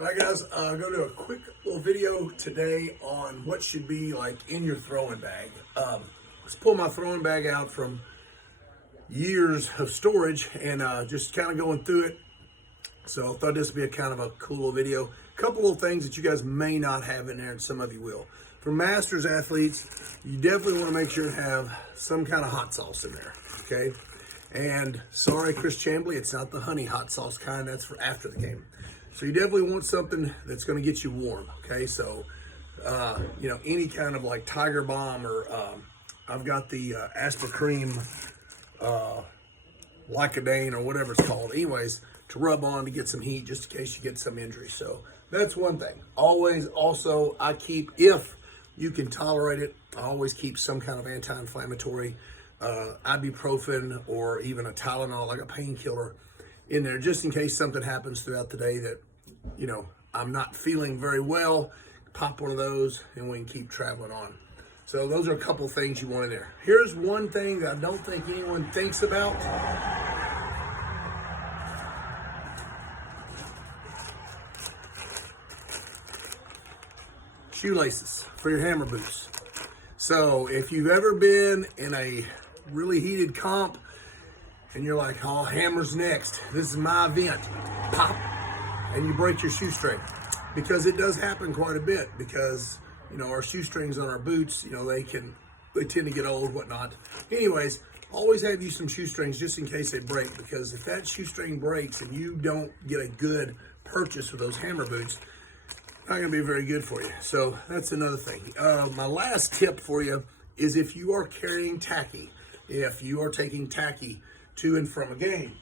All right, guys, I'm going to do a quick little video today on what should be like in your throwing bag. Just pull my throwing bag out from years of storage and just kind of going through it. So I thought this would be a kind of a cool little video. A couple of things that you guys may not have in there and some of you will. For masters athletes, you definitely want to make sure to have some kind of hot sauce in there, okay? And sorry, Chris Chambly, it's not the honey hot sauce kind, that's for after the game. So you definitely want something that's going to get you warm, okay? So, you know, any kind of like Tiger Balm or I've got the Aspercreme Lycodane or whatever it's called. Anyways, to rub on to get some heat just in case you get some injury. So that's one thing. Always also, I keep, if you can tolerate it, I always keep some kind of anti-inflammatory, ibuprofen or even a Tylenol, like a painkiller in there, just in case something happens throughout the day that, you know, I'm not feeling very well. Pop one of those and we can keep traveling on. So those are a couple things you want in there. Here's one thing that I don't think anyone thinks about. Shoelaces for your hammer boots. So if you've ever been in a really heated comp and you're like, oh, hammer's next, this is my event, pop, and you break your shoestring. Because it does happen quite a bit because, you know, our shoestrings on our boots, you know, they tend to get old, whatnot. Anyways, always have you some shoestrings just in case they break, because if that shoestring breaks and you don't get a good purchase with those hammer boots, not gonna be very good for you. So that's another thing. My last tip for you is if you are carrying tacky, if you are taking tacky to and from a game,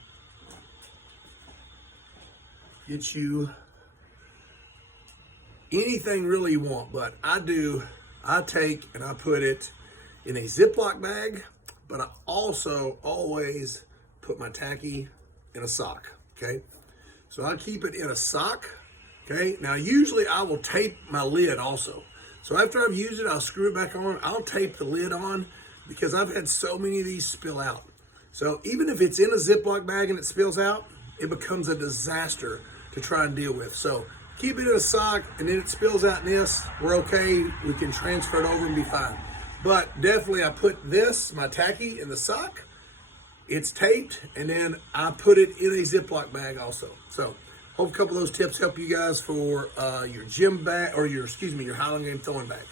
get you anything really you want, but I take and I put it in a Ziploc bag, but I also always put my tacky in a sock, okay? So I keep it in a sock, okay? Now, usually I will tape my lid also. So after I've used it, I'll screw it back on. I'll tape the lid on because I've had so many of these spill out. So even if it's in a Ziploc bag and it spills out, it becomes a disaster to try and deal with. So keep it in a sock, and then it spills out in this, we're okay. We can transfer it over and be fine. But definitely I put this, my tacky, in the sock. It's taped, and then I put it in a Ziploc bag also. So hope a couple of those tips help you guys for your gym bag, or your Highland game throwing bag.